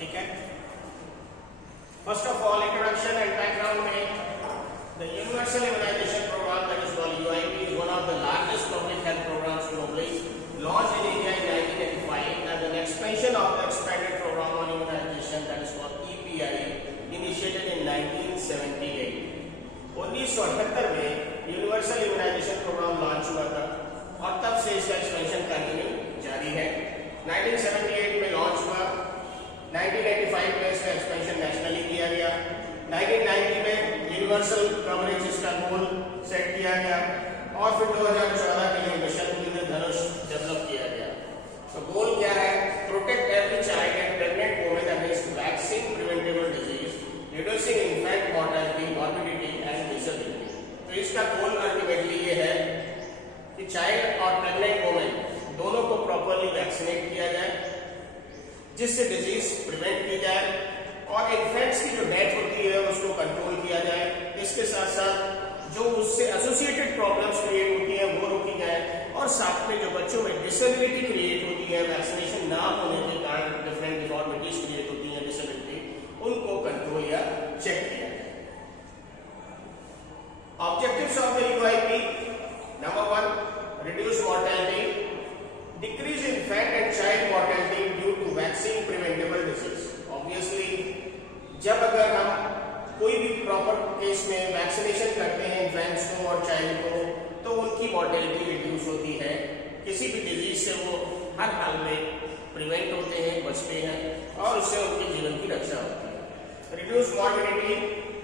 ठीक है। First of all introduction and background में the universal immunization program, that is called UIP, is one of the largest public health programs globally, launched in India in 1985 as an expansion of the expanded program on immunization, that is called EPI, initiated in 1978. 1978 में universal immunization programme launch हुआ था और तब से इसका expansion continue जारी है। 1978 में लॉन्च हुआ, 1985 में इसका एक्सपेंशन नेशनली किया गया, 1990 में यूनिवर्सल कवरेज इसका गोल सेट किया गया और फिर 2014 के लिए मिशन इंद्रधनुष डेवलप किया गया। तो गोल क्या है? Protect every child and pregnant women against vaccine preventable disease, reducing infant mortality, morbidity and disability. तो इसका गोल अल्टीमेटली ये है कि चाइल्ड और प्रेग्नेंट वुमेन दोनों को प्रॉपर्ली वैक्सीनेट किया जाए, जिससे डिजीज प्रिवेंट की जाए और इन्फेंट्स की जो डेथ होती है उसको कंट्रोल किया जाए। इसके साथ साथ जो उससे एसोसिएटेड प्रॉब्लम्स क्रिएट होती है वो रोकी जाए और साथ में जो बच्चों में डिसेबिलिटी क्रिएट होती है वैक्सीनेशन ना होने के कारण, डिफरेंट डिफॉर्मिटीज क्रिएट होती है डिसेबिलिटी, उनको कंट्रोल या चेक किया जाए। Objectives of the UIP: number 1, reduce mortality, decrease infant and child mortality due to vaccine preventable disease. Obviously जब अगर हम कोई भी प्रॉपर केस में वैक्सीनेशन करते हैं इन्फेंट्स को और चाइल्ड को, तो उनकी मॉर्टेलिटी रिड्यूस होती है, किसी भी डिजीज से वो हर हाल में प्रिवेंट होते हैं, बचते हैं और उससे उनके जीवन की रक्षा होती है। Reduce morbidity,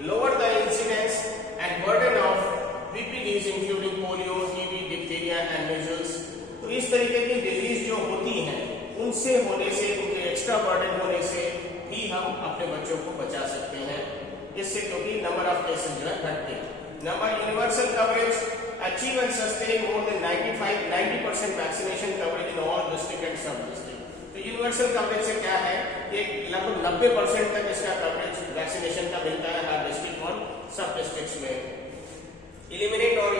lower the incidence and burden of VPDs including polio, TB, diphtheria and measles. तो इस तरीके की डिजीज जो होती हैं उनसे होने से, उनके एक्स्ट्रा बर्डन होने से ही हम अपने बच्चों को बचा सकते हैं, इससे क्योंकि नंबर ऑफ केसेस जो है घटते हैं। Number universal coverage, achieve and sustain more than 90% vaccination coverage in all district and सब डिस्ट्रिक्ट। तो यूनिवर्सल कवरेज से क्या है, एक लगभग 90% तक इसका कवरेज वैक्सीनेशन का मिलता है हर डिस्ट्रिक्ट और सब डिस्ट्रिक्ट्स में। एलिमिनेट और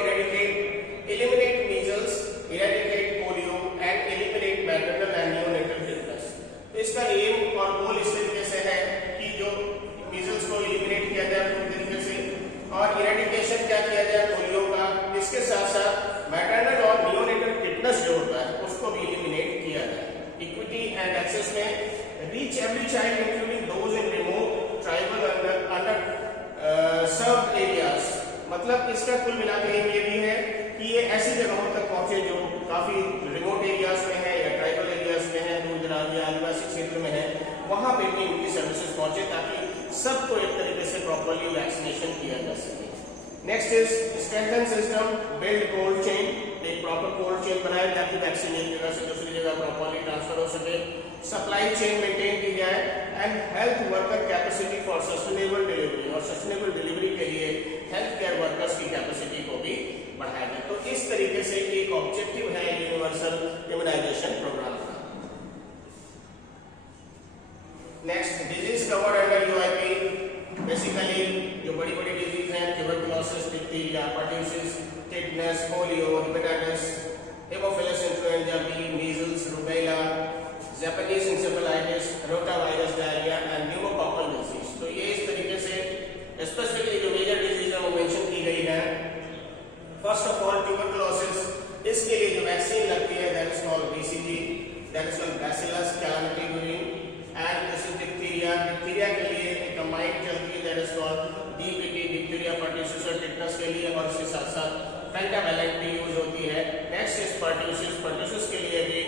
eliminate measles, eradicate polio and eliminate maternal and neonatal tetanus. तो इसका एम और गोल इस तरीके से है कि जो मीजल्स को एलिमिनेट किया जाए पूरी तरीके से और इरेडिकेशन क्या किया जाए पोलियो का, इसके साथ साथ मैटरनल और नियोनेटल टिटनेस जो होता है उसको भी एलिमिनेट किया जाए। इक्विटी एंड एक्सेस में reach every child including those in remote, tribal, under served areas. मतलब इसका कुल मिलाकर ये भी है कि ये ऐसी जगहों तक पहुंचे जो काफी रिमोट एरियाज में है या ट्राइबल एरियाज में है, दूर दराज या आदिवासी क्षेत्र में है, वहां पे भी इनकी सर्विसेज पहुंचे ताकि सबको एक तरीके से प्रॉपर्ली वैक्सीनेशन किया जा सके। Next is strengthen system, build cold chain, एक प्रॉपर कोल्ड चेन बनाए ताकि वैक्सीन एक जगह से दूसरी जगह प्रॉपर्ली ट्रांसफर हो सके। सप्लाई चेन मेंटेन की जाए and health worker capacity for sustainable delivery, और सस्टेनेबल डिलीवरी के लिए हेल्थ केयर वर्कर्स की कैपेसिटी को भी बढ़ाया जाए। तो इस तरीके से एक ऑब्जेक्टिव है यूनिवर्सल इम्यूनाइजेशन प्रोग्राम का। Next, disease covered under UIP. Basically जो बड़ी बड़ी डिजीज हैं, tuberculosis, diphtheria, pertussis, tetanus, polio, hepatitis, haemophilus influenza B, measles, rubella, Japanese encephalitis, rotavirus diarrhoea and pneumococcal disease. तो ये इस तरीके से स्पेसिफिकली जो मेजर डिजीज है वो मेंशन की गई है। फर्स्ट ऑफ ऑल ट्यूबरकुलोसिस, इसके लिए जो वैक्सीन लगती है that is called BCG, that is called bacillus Calmette Guerin. And this is diphtheria, diphtheria के लिए एक कंबाइंड चलती है that is called DPT, diphtheria, pertussis और टिटनेस के लिए, और इसके साथ साथ पेंटावैलेंट भी यूज होती है। नेक्स्ट इज पर्ट्यूसिस, पर्ट्यूसिस के लिए भी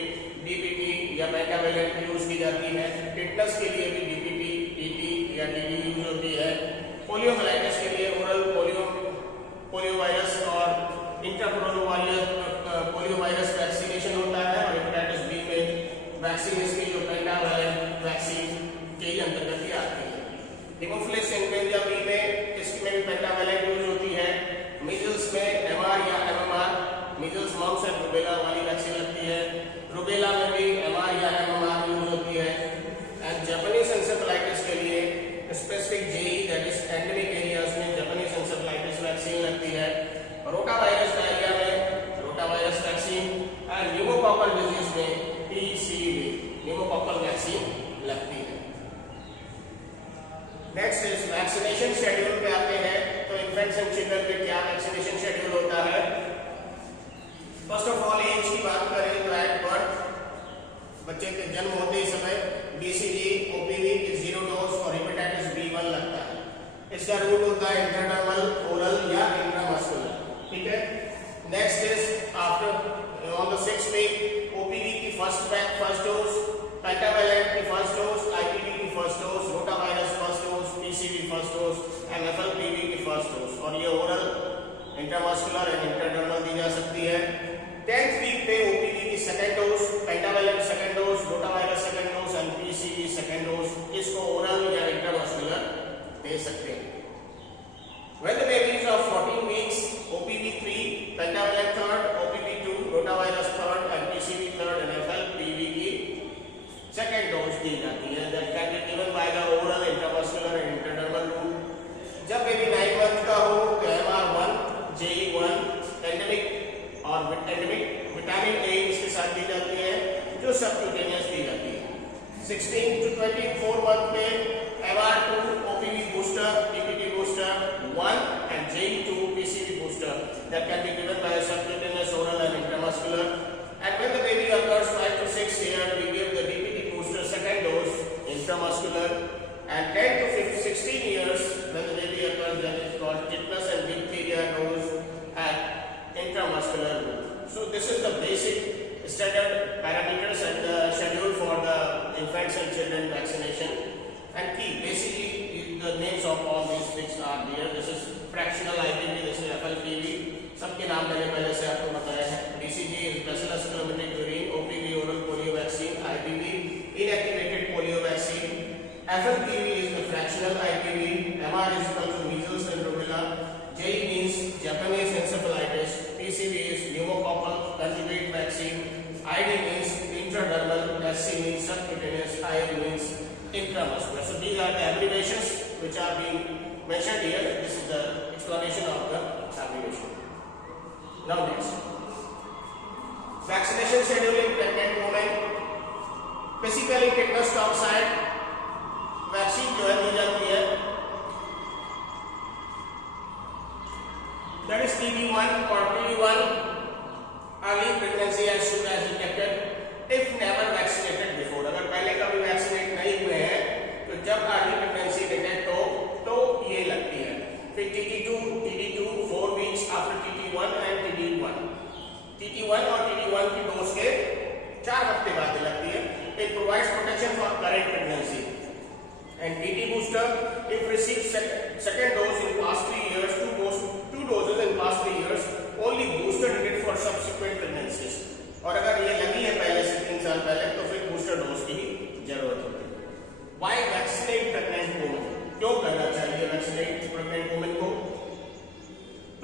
डीपीटी या पेंटावैलेंट यूज की जाती है। टिटनेस के लिए भी डीपीटी, टीटी या टीडी यूज होती है। पोलियोमाइलाइटिस के लिए ओरल पोलियो वायरस और पोलियो वायरस वैक्सीनेशन होता है, और हेपेटाइटिस बी में वैक्सीन इसकी जो पेंटावैलेंट वैक्सीन के ही अंतर्गत ही आती है। हेमोफिलस इन्फ्लुएंजा बी में इसमें भी पेंटावैलेंट यूज होती है। मीजल्स में एमआर या MMR, measles mumps and rubella वाली वैक्सीन लगती है। रूबेला में भी एमआर या एमएमआर यूज होती है। एंड जापानीज एंसेफेलाइटिस के लिए specific JE that is endemic areas में जापानीज एंसेफेलाइटिस वैक्सीन लगती है। रोटावायरस डायरिया में rotavirus vaccine and pneumococcal disease में टीसीवी न्यूमोकॉकल वैक्सीन लगती है। वैक्सीनेशन शेड्यूल पे आते हैं तो इन्फेंट्स एंड चिल्ड्रन पे क्या वैक्सीनेशन शेड्यूल होता है। फर्स्ट ऑफ ऑल एज की बात करें तो एट बर्थ, बच्चे के जन्म होते ही समय बीसीजी ओपीवी की 0 डोज और हेपेटाइटिस बी1 लगता है। इसका रूट होता है इंट्राडर्मल, ओरल या इंट्रामस्कुलर, ठीक है। Next is after on the 6th week OPV की फर्स्ट डोज, पेंटावैलेंट की फर्स्ट डोज, आईपीवी की first dose, rotavirus first dose, PCV first dose and FLPV की फर्स्ट डोज, और ये ओरल, इंट्रामस्कुलर एंड इंट्राडर्मल दी जा सकती है। 10th वीक पे ओपीवी की second dose, pentavalent second dose, rotavirus second dose and PCV second dose, इसको ओरल या इंट्रामस्कुलर दे सकते हैं। When the baby is of 14 weeks, OPV 3, pentavalent 3rd, OPV 2, rotavirus 3rd and PCV 3rd and FLPV की second dose दी जाती है। That can be given by the oral, intramuscular and intradermal route. जब baby 9 month का हो तो MR1, JE1, endemic और endemic vitamin A इसके साथ दी जाती है जो सबक्यूटेनियस दी जाती है। 16 to 24 मंथ में MR2, OPV booster, PPT booster 1 and JE2 PCV booster that can be given by a subcutaneous, oral and intramuscular. And when the baby occurs 5 to 6 years, we give the DPT booster second dose intramuscular. And 10 to 16 years, when the baby occurs, that is called tetanus and diphtheria dose at intramuscular route. So this is the basic standard parameters and the schedule for the infants and children vaccination. And key, basically the names of all these things are there. This is fractional IPV, this is FLPV. सबके नाम मैंने पहले से आपको बताया है। BCG is Bacillus calmette-guerin, OPV oral polio vaccine, IPV inactivated polio vaccine, FLPV is the fractional IPV, MR is equal to measles and rubella, JE means Japanese encephalitis, PCV is pneumococcal conjugate vaccine, ID means intradermal, SC means subcutaneous, IL means intramuscular. So these are the abbreviations which are being mentioned here. This is the explanation of the abbreviation. Now next, vaccination schedule in pregnant women. Basically tetanus toxoid vaccine जो है दी जाती है, that is TB1 or TB1 early pregnancy as soon as detected if never vaccinated before. अगर पहले कभी vaccinate नहीं हुए हैं तो जब अर्ली प्रेगनेंसी डिटेक्ट हो तो ये लगती है। फिर TT2 4 weeks after TT1 and TT1 और TT1 की डोज के 4 हफ्ते बाद लगती है। It provides protection for current pregnancy. And TT booster, if received second dose in past 3 years, two doses in past 3 years, only booster needed for subsequent pregnancies. और अगर ये लगी है पहले से 3 साल पहले तो फिर बूस्टर डोज की जरूरत होती है। Why vaccinate pregnant women? क्यों करना चाहिए वैक्सीनेट प्रेग्नेंट वुमेन को?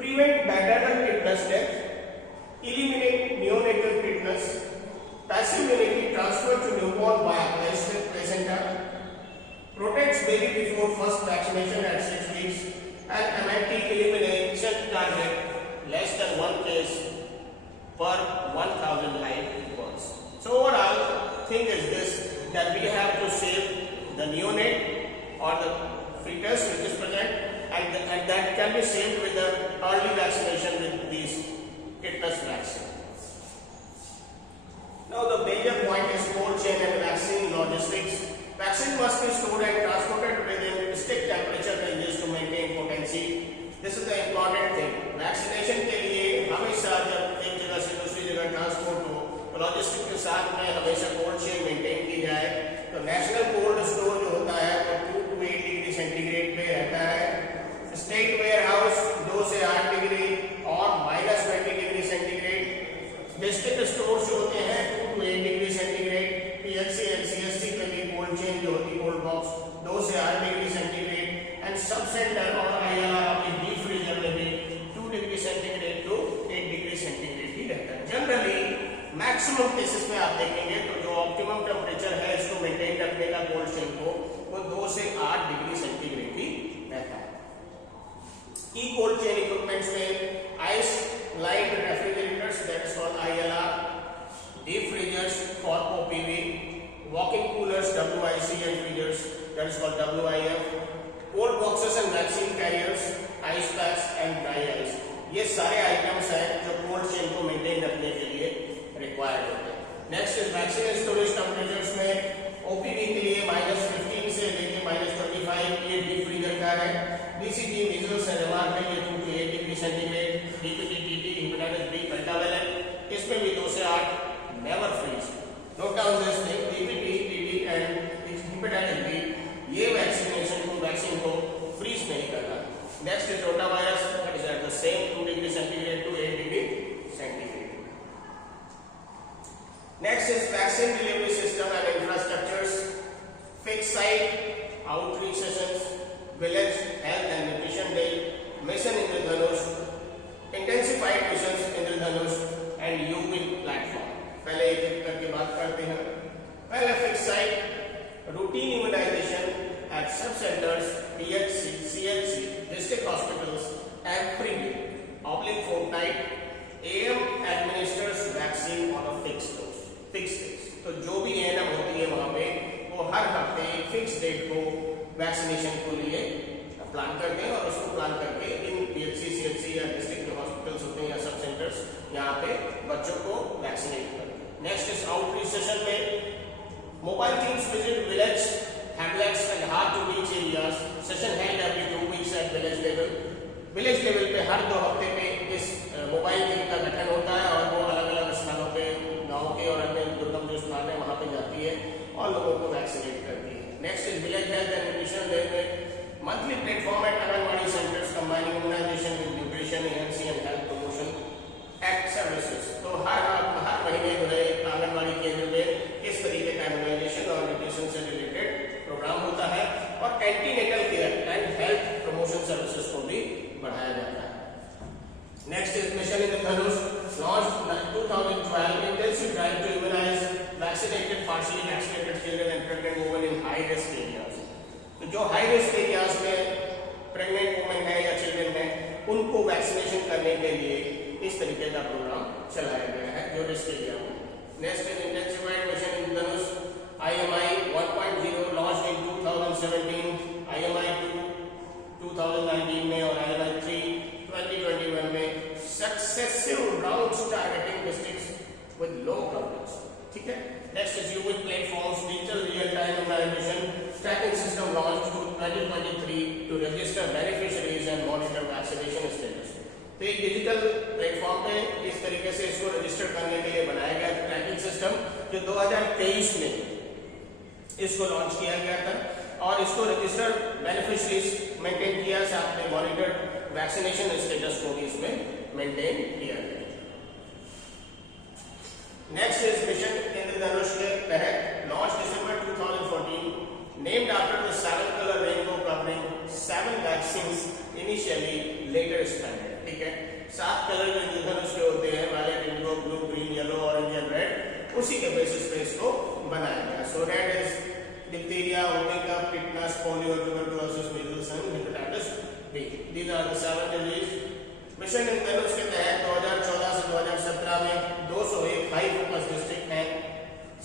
Prevent maternal tetanus death, eliminate neonatal tetanus, passive immunity transfer to newborn by placenta, protects baby before first vaccination at 6 weeks, and MNT elimination target less than 1 case per 1,000 live births. So overall thing is this, that we have to save the neonate or the fetus which is present, and that can be saved with the early vaccination with these tetanus vaccine. Now the major point is cold chain and vaccine logistics. Vaccine must be stored and transported within strict temperature ranges to maintain potency. This is the important thing. Vaccination के लिए हमेशा जब एक जगह से दूसरी जगह transport हो तो लॉजिस्टिक के साथ में हमेशा कोल्ड चेन मेंटेन की जाए। तो नेशनल कोल्ड स्टोर जो होता है वो 2 to 8 डिग्री सेंटीग्रेड पे रहता है। स्टेट वेयर हाउस 2 से 8 डिग्री और -20 डिग्री सेंटीग्रेड। डिस्ट्रिक्ट स्टोर जो होते हैं 2 to 8 degree centigrade. PHC and CSC पे भी कोल्ड चेन जो होती है कोल्ड बॉक्स 2 से 8 degree centigrade and sub centre और ILR अपनी डीप फ्रीजर में भी 2 degree centigrade to 8 degree centigrade ही रहता है। जनरली मैक्सिमम केसेस में आप देखेंगे तो जो ऑप्टिमम टेम्परेचर है इसको मेंटेन रखने का कोल्ड चेन को वो 2 से 8 डिग्री सेंटीग्रेड ही रहता है। की कोल्ड चेन इक्विपमेंट्स में ice light refrigerators that is called ILR, deep freezers for OPV, walk-in coolers WIC and freezers that is called WIF, cold boxes and vaccine carriers, ice packs and dry ice, ये सारे items हैं जो cold chain को maintain रखने के लिए required होते हैं। Next is vaccine storage temperatures में ओपीवी के लिए -15 से लेके -25 ये डीप फ्रीजर का है। बीसीजी मीजल्स एंड एमआर के लिए 2 to 8 degree centigrade. DPT, TT, hepatitis B, pentavalent, इसमें भी 2 से 8, never freeze. Note down this thing, DPT, TT and hepatitis B, ये वैक्सीन को फ्रीज नहीं करना। Next is rota virus, that is at the same 2 degree centigrade to 8 degree centigrade. Next is vaccine delivery system and infrastructures, fix site, outreach sessions, village health and nutrition day, mission Indradhanush, intensified missions Indradhanush and यूविल platform. पहले एक एक करके बात करते हैं। पहले fix site, routine immunisation at sub-centers, PHC, CHC, district hospitals, and fortnight, AM administers vaccine on a fixed dose, fixed days. तो जो भी ANM होती है वहाँ पे वो हर हफ्ते फिक्स डेट को वैक्सीनेशन के लिए प्लान करते हैं और उसको प्लान करके इन PHC, CHC या डिस्ट्रिक्ट हॉस्पिटल्स होते हैं या सब सेंटर्स यहाँ पे बच्चों को वैक्सीनेट करते हैं। नेक्स्ट इज आउटरीच सेशन में mobile teams visit village, hamlets and hard to reach areas. Session held every 2 weeks at village level. Village level पे हर 2 हफ्ते पे इस मोबाइल टीम का गठन होता है और वो अलग अलग स्थानों पे गांव के और अन्य दुर्गम जो स्थान है वहाँ पे जाती है और लोगों को वैक्सीनेट करती है। Next is village health and nutrition day में monthly platform at Anganwadi centres combining immunisation with nutrition, ANC and health promotion act services. तो हर महीने जो है आंगनवाड़ी केंद्र में इस तरीके का इम्यूनाइजेशन और न्यूट्रिशन से रिलेटेड प्रोग्राम होता है और antenatal care and health promotion services को भी बढ़ाया जाता है। Next is mission Indradhanush, launched 2012, intensive drive to immunize vaccinated, partially vaccinated children and pregnant women in high risk areas. तो जो हाई रिस्क एरियाज में प्रेग्नेंट वुमेन है या चिल्ड्रन है उनको वैक्सीनेशन करने के लिए इस तरीके का प्रोग्राम चलाया गया है जो रिस्क एरिया में। Next is intensified mission Indradhanush IMI 1.0 launched in 2017, IMI 2 2019 में और IMI 3 2021 में successive rounds targeting districts with low coverage। ठीक है। Next is UVIL platforms, digital real-time immunization tracking system launched to 2023 to register beneficiaries and monitor vaccination status। तो एक digital platform पे इस तरीके से इसको रजिस्टर करने के लिए बनाया गया ट्रैकिंग सिस्टम जो 2023 में इसको लॉन्च किया गया था और इसको रजिस्टर्ड बेनिफिशियरीज मेंटेन किया, साथ में मॉनिटर्ड वैक्सीनेशन स्टेटस को भी इसमें मेंटेन किया गया। नेक्स्ट इज मिशन इंद्रधनुष के तहत launch December 2014, named after the 7 colour rainbow covering 7 vaccines initially later expanded. ठीक है, 7 कलर जो इंद्रधनुष के होते हैं, violet, indigo, blue, green, yellow, orange and red, उसी के बेसिस पे इसको बनाया गया। So that is diphtheria, omega, tetanus, polio, tuberculosis, measles and hepatitis B. These are the 7 diseases। Mission Indradhanush के तहत 2014 से 2017 में 201 हाई फोकस डिस्ट्रिक्ट हैं,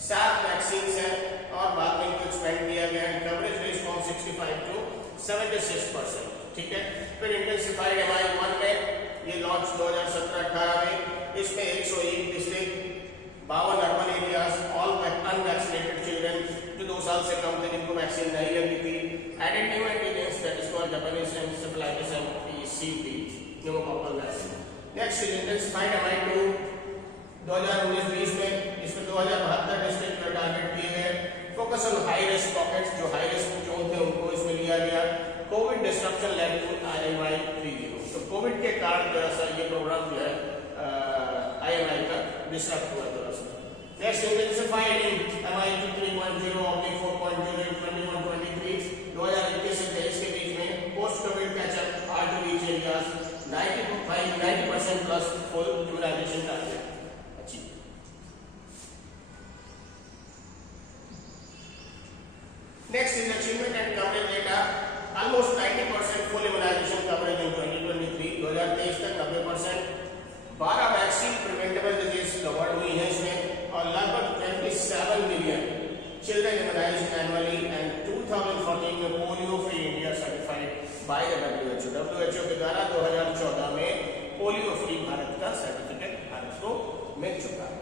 7 वैक्सीन हैं और बाद में इनको एक्सपेंड किया गया है। Coverage rate from 65 to 76%। ठीक है। फिर इंटेंसिफाइड MI 1 में ये लॉन्च 2017-18 में, इसमें 101 district, 52 urban areas, all unvaccinated children जो 2 साल से कम थे जिनको वैक्सीन नहीं लगी थी, added new antigens that is called Japanese encephalitis and PCV pneumococcal vaccine. Next is intensified MI 2 2019-20 में, इसमें 2072 डिस्ट्रिक्ट पर टारगेट किए गए। Focus on high risk pockets, जो हाई रिस्क जोन थे उनको इसमें लिया गया। COVID disruption led to IMI 30। तो कोविड के कारण जो है ये प्रोग्राम जो है IMI का डिस्टर्ब हुआ थोड़ा सा। Next, intensified in MI 3.0/4.0 in 2021-23, 2021 से 23 के बीच में post COVID catch up, hard to reach areas, 90% plus full immunization target achieve. Next is achievement and coverage data, almost 90% full immunization coverage in 2023, 2023 तक 90%, 12 वैक्सीन प्रिवेंटेबल डिजीज कवर्ड हुई है इसमें और लगभग 27 million children immunised annually and 2014 में polio free India certified by the WHO के द्वारा 2014 में पोलियो फ्री भारत का सर्टिफिकेट भारत को मिल चुका है।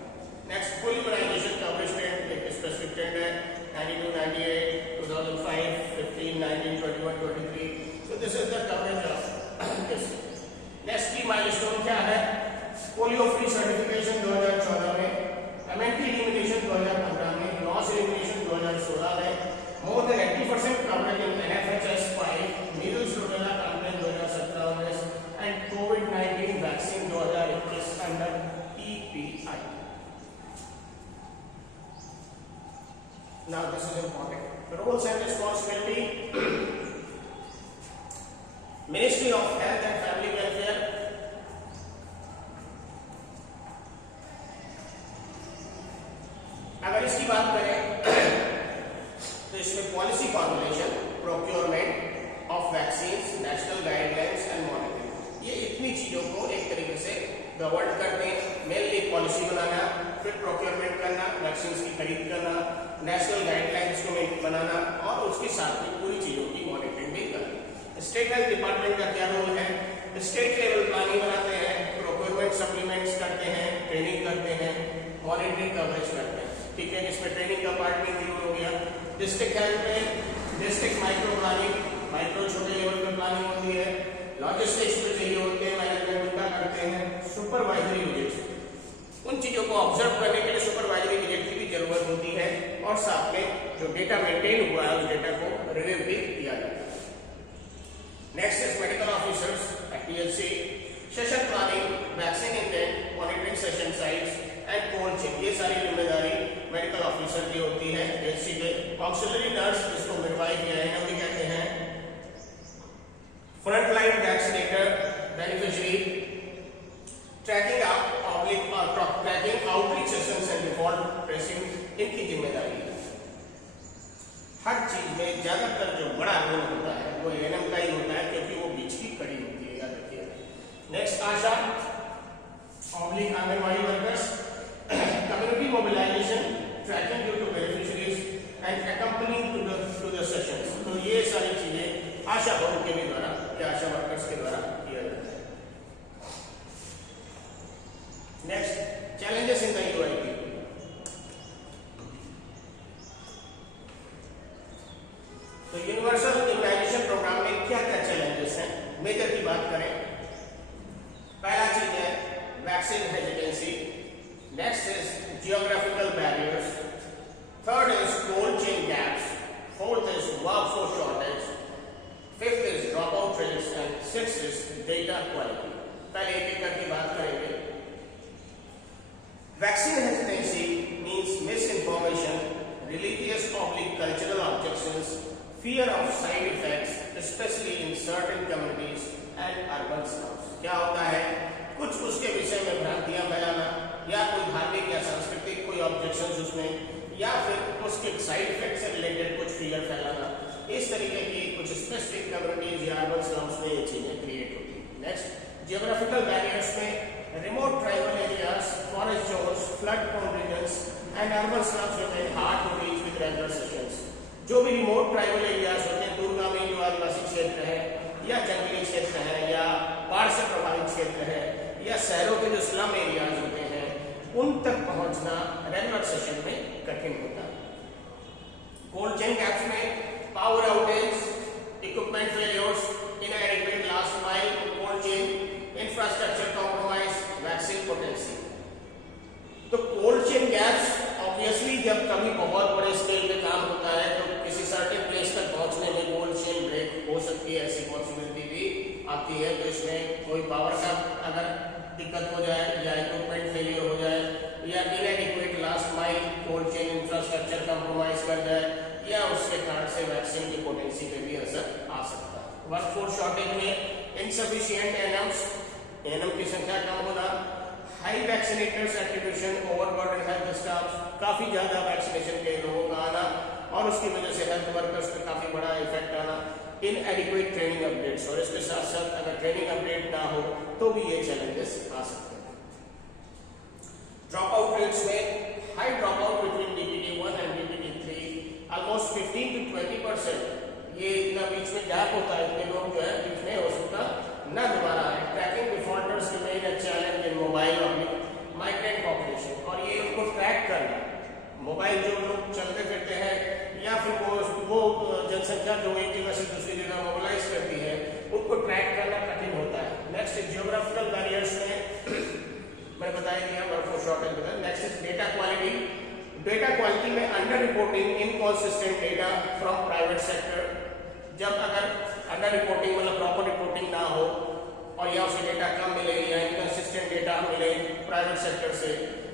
Next, polio immunization coverage trend, एक स्पेसिफिक ट्रेंड है 92, 98, 2005, 15, 19, 21, 23। So this is the coverage of this. Next की माइलस्टोन क्या है? पोलियो फ्री सर्टिफिकेशन 2014 में, MNT एलिमिनेशन 2015 में, लॉस एलिमिनेशन 2016 में, more than 80% coverage in NFHS 5, measles rubella campaign 2017-19 and covid vaccine 2021 under EPI. Now this is important. Roles and responsibility. Ministry of Health and Family Welfare, अगर इसकी बात करें तो इसमें policy formulation, procurement of vaccines, national guidelines and monitoring, ये इतनी चीजों को एक तरीके से गवर्न करते हैं। मेनली पॉलिसी बनाना, फिर प्रोक्योरमेंट करना, वैक्सीन की खरीद करना, नेशनल गाइडलाइंस को बनाना और उसके साथ में पूरी चीजों की मॉनिटरिंग भी करना। स्टेट हेल्थ डिपार्टमेंट का क्या रोल है? स्टेट लेवल प्लानिंग बनाते हैं, प्रोक्योरमेंट सप्लीमेंट्स करते हैं, ट्रेनिंग करते हैं, मॉनिटरिंग कवरेज करते हैं। ठीक है, जिसमें ट्रेनिंग का पार्ट भी इंक्लूड हो गया। डिस्ट्रिक्ट हेल्थ में डिस्ट्रिक्ट माइक्रो प्लानिंग, माइक्रो छोटे लेवल पे प्लानिंग होती है। लॉजिस्टिक्स पे चाहिए होते हैं, मैनेजमेंट उनका करते हैं। सुपरवाइजरी विजिट्स, उन चीजों को ऑब्जर्व करने के लिए सुपरवाइजरी विजिट की भी जरूरत होती है और साथ में जो डेटा मेंटेन हुआ है उस डेटा को रिव्यू भी किया जाता है। Next is medical officers at PHC, session planning, vaccine intent, monitoring session sites and cold chain, ये सारी जिम्मेदारी मेडिकल ऑफिसर की होती है PHC के। ऑक्सिलरी नर्स, जिसको मिडवाइफ या ANM भी कहते हैं, frontline vaccinator, beneficiary, tracking outreach sessions and default tracing, इनकी जिम्मेदारी है। हर चीज में ज्यादातर जो बड़ा रोल होता है वो ANM का ही होता है, क्योंकि वो बीच की कड़ी होती है, याद रखिएगा। Next, ASHA anganwadi workers, community mobilization, tracking due to beneficiaries and accompanying to the sessions. तो ये सारी चीजें आशा बहू के भी द्वारा या आशा वर्कर्स के द्वारा किया जाता है। Next, challenges in the UIP। तो यूनिवर्सल इम्यूनाइजेशन प्रोग्राम में क्या क्या चैलेंजेस हैं, मेजर की बात करें। पहला चीज है vaccine hesitancy, next is geographical barriers, third is cold chain gaps, fourth is workforce shortage, fifth is drop out rates and sixth is data quality. पहले एक एक करके बात करेंगे। Vaccine hesitancy means miss information, religious public cultural objections, fear of side effects, especially in certain communities and urban slums। क्या होता है? कुछ उसके विषय में भ्रांतियां फैलाना, या कोई धार्मिक या सांस्कृतिक कोई ऑब्जेक्शंस उसमें, या फिर उसके साइड इफेक्ट से रिलेटेड कुछ फियर फैलाना। इस तरीके की कुछ स्पेसिफिक कम्युनिटीज या अर्बन स्लम्स में ये चीजें क्रिएट होती है। नेक्स्ट, जियोग्राफिकल बैरियर्स में remote tribal areas, forest zones, flood prone regions and urban slums remain hard to reach with regular sessions. जो भी रिमोट ट्राइबल एरियाज होते हैं, दूरगामी जो आदिवासी क्षेत्र है या जंगली क्षेत्र है या बाढ़ से प्रभावित क्षेत्र है या शहरों के जो स्लम एरियाज होते हैं, उन तक पहुंचना रेगुलर सेशन में कठिन होता है। कोल्ड चेन गैप्स में power outage, equipment failures, इनएडिक्वेट last mile cold chain, infrastructure compromise, vaccine potency. तो कोल्ड चेन गैप्स ऑब्वियसली जब कभी बहुत बड़े स्केल पे काम होता है तो किसी सर्टेन प्लेस तक पहुंचने में कोल्ड चेन ब्रेक हो सकती है, ऐसी पॉसिबिलिटी भी आती है। तो इसमें कोई पावर का अगर दिक्कत हो जाए या इक्विपमेंट फेलियर हो जाए या इनएडिक्वेट last mile cold chain infrastructure compromise कर जाए, या उसके कारण से वैक्सीन की पोटेंसी पे भी असर आ सकता है। वर्कफोर्स शॉर्टेज में इनसफिशिएंट एनएम की संख्या कम होना, high vaccinators attribution, overburden health staff, काफी ज्यादा वैक्सीनेशन के लोगों का आना और उसकी वजह से हेल्थ वर्कर्स पे काफी बड़ा इफेक्ट आना, इनएडिक्वेट ट्रेनिंग अपडेट्स, और इसके साथ साथ अगर ट्रेनिंग अपडेट ना हो तो भी ये चैलेंजेस आ सकते हैं। ड्रॉप आउट रेट्स में high drop out between DPT 1 and DPT 3, almost 15 to 20% ये इतना बीच में गैप होता है, इतने लोग जो है बीच में हो सकता न दोबारा आए। ट्रैकिंग डिफॉल्टर्स के मेन चैलेंज इन मोबाइल और माइग्रेंट पॉपुलेशन, और ये उनको ट्रैक करना, मोबाइल जो लोग चलते फिरते हैं या फिर वो जनसंख्या जो एक जगह से दूसरी जगह मोबिलाइज करती है, उनको ट्रैक करना कठिन होता है। नेक्स्ट जियोग्राफिकल बैरियर्स में मैं बताया दिया, वर्कफोर्स शॉर्टेज बता। Next is data quality. Data quality में under reporting, inconsistent data from private sector. जब अगर अंडर रिपोर्टिंग मतलब प्रॉपर रिपोर्टिंग ना हो और या उसे डेटा कम मिले या इनकंसिस्टेंट डेटा मिले प्राइवेट सेक्टर से,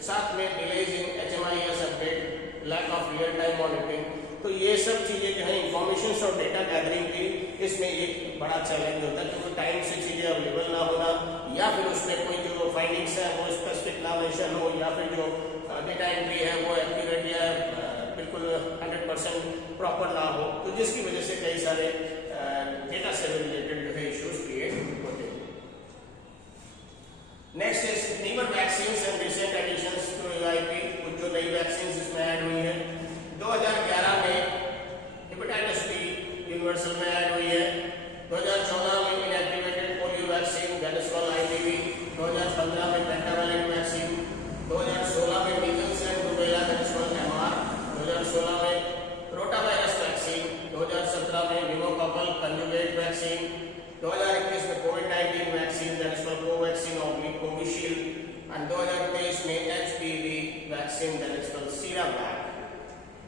साथ में delays in HMIS update, lack of real time monitoring, तो ये सब चीजें जो है इंफॉर्मेशन और डेटा गैदरिंग की, इसमें एक बड़ा चैलेंज होता है क्योंकि टाइम से चीजें अवेलेबल ना होना, या फिर उसमें कोई जो फाइंडिंग्स है वो स्पेसिफिक ना मेंशन हो, या फिर जो डेटा एंट्री है वो एक्यूरेट या बिल्कुल 100% प्रॉपर ना हो, तो जिसकी वजह से कई सारे डेटा से रिलेटेड जो है इश्यूज क्रिएट होते हैं। Next is newer vaccines and recent additions to AIP। कुछ जो नई वैक्सीन इसमें ऐड हुई है 2011 में हेपेटाइटिस बी यूनिवर्सल में ऐड हुई है, 2014 में inactivated polio vaccine that is called IPV, 2015 में पेंटावैलेंट वैक्सीन, 2016 में measles and rubella that is called MR, 2016 में रोटावायरस वैक्सीन, 2017 में न्यूमोकॉकल कंजुगेट वैक्सीन, 2021 में कोविड-19 vaccine that is called Covaxin और कोविशील्ड, एंड 2023 में HPV vaccine that is called Cervavac.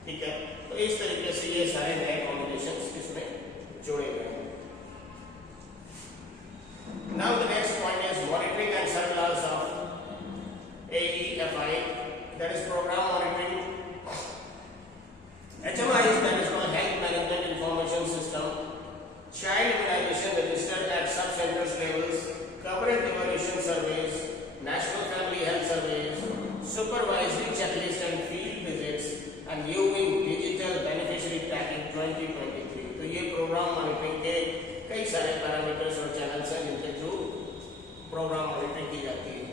ठीक है, तो इस तरीके से ये सारे नए कॉम्बिनेशंस इसमें जोड़े गए हैं। Now the next point is monitoring and surveillance of AEFI, that is programme monitoring. HMI is that is called Health Management Information System. Child immunization registered at sub-centers levels, current evaluation surveys, national family health surveys, supervisory checklist and field visits, and using digital beneficiary tracking 2023। तो ये programme monitoring के कई सारे parameters और channels हैं जिनके through programme monitoring की जाती है।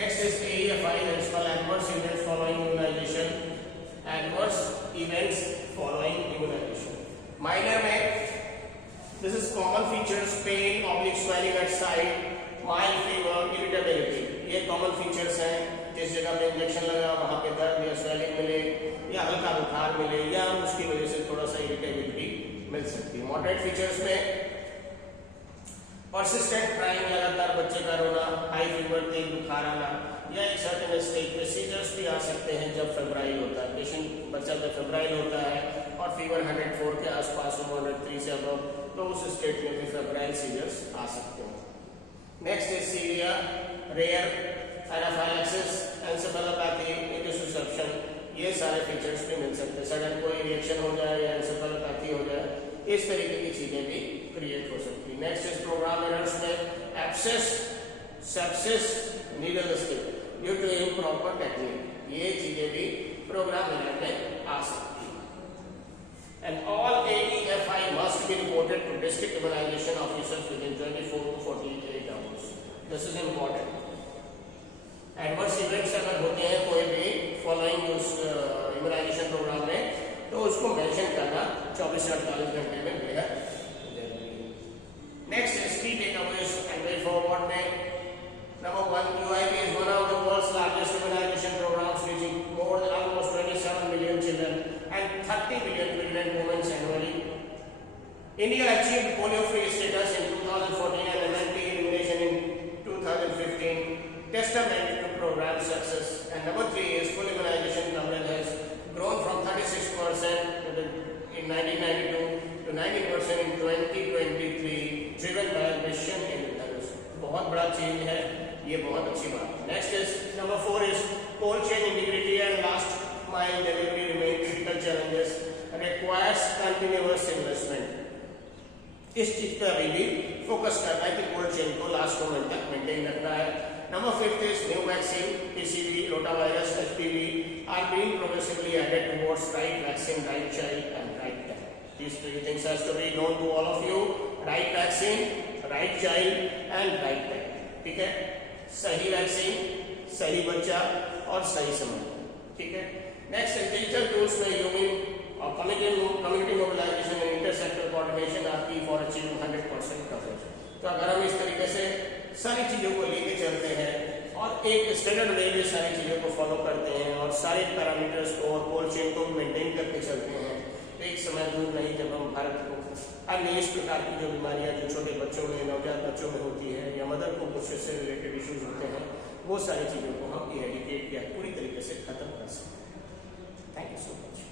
Next is AEFI, that is called Adverse Events Following Immunization, adverse events following immunization। Minor में this is common features, pain, oblique swelling at site, mild fever, irritability, ये common features हैं। जिस जगह पे injection लगा वहां पे दर्द या स्वेलिंग मिले या हल्का बुखार मिले या उसकी वजह से थोड़ा सा इरिटेबिलिटी मिल सकती है। मॉडरेट फीचर्स में परसिस्टेंट क्राइम, लगातार बच्चे का रोना, हाई फीवर, तेज बुखार आना, या एक सर्टेन स्टेज पे सीजर्स भी आ सकते हैं जब फेब्राइल होता है, पेशेंट बच्चा जब फेब्राइल होता है और फीवर 104 के आसपास हो, 103 से अबव, तो उस स्टेट में भी फेब्राइल सीजर्स आ सकते हैं। Next is severe rare anaphylaxis, encephalopathy, interception, ये सारे फीचर्स भी मिल सकते हैं। सडन कोई रिएक्शन हो जाए या एन्सेफेलोपैथी हो जाए, इस तरीके की चीजें भी क्रिएट हो सकती है। नेक्स्ट इज प्रोग्राम एरर्स में abscess, sepsis, needle stick due to improper technique, ये चीजें भी प्रोग्राम एरर में आ सकती है। And all AEFI must be reported to district immunization officers within 24 to 48 hours। This is important. Adverse events अगर होते हैं कोई भी फॉलोइंग उस इम्यूनाइजेशन प्रोग्राम में, तो उसको मेंशन करना 24 से 48 घंटे में बेहद जरूरी है। नेक्स्ट इज की टेकअवेज एंड वे फॉरवर्ड में number 1, UIP is one of the world's largest immunization programs reaching more than almost 27 million children and 30 million pregnant women annually. India achieved polio-free status in 2014 and MNT elimination in 2015, testament to program success. And number 3 is full immunization coverage has grown from 36% in 1992 to 90% in 2023, driven by mission independence। बहुत बड़ा change है, ये बहुत अच्छी बात है। Next is number 4 is cold chain integrity and last mile delivery remain critical challenges, requires continuous investment. इस चीज पे अभी भी फोकस करना है कि कोल्ड चेन को लास्ट मोमेंट तक मेंटेन रखना है। Number 5 is new vaccine, PCV, rotavirus, HPV are being progressively added towards right vaccine, right child and right time। These 3 things has to be known to all of you: right vaccine, right child and right time। ठीक है, सही vaccine, सही बच्चा और सही समय। ठीक है। नेक्स्ट डिजिटल टूल्स में यूमिन और community mobilisation and intersector coordination are key for achieving 100% coverage. तो अगर हम इस तरीके से सारी चीज़ों को लेके चलते हैं और एक स्टैंडर्ड वे में सारी चीज़ों को फॉलो करते हैं और सारे पैरामीटर्स को और कोल्ड चेन को मेंटेन करके चलते हैं, तो एक समय दूर नहीं जब हम भारत को अन्य इस प्रकार की जो बीमारियां जो छोटे बच्चों में, नवजात बच्चों में होती है या मदर को कुछ से रिलेटेड इश्यूज होते हैं, वो सारी चीज़ों को हम इरेडिकेट या पूरी तरीके से खत्म कर सकते हैं। Thank you so much.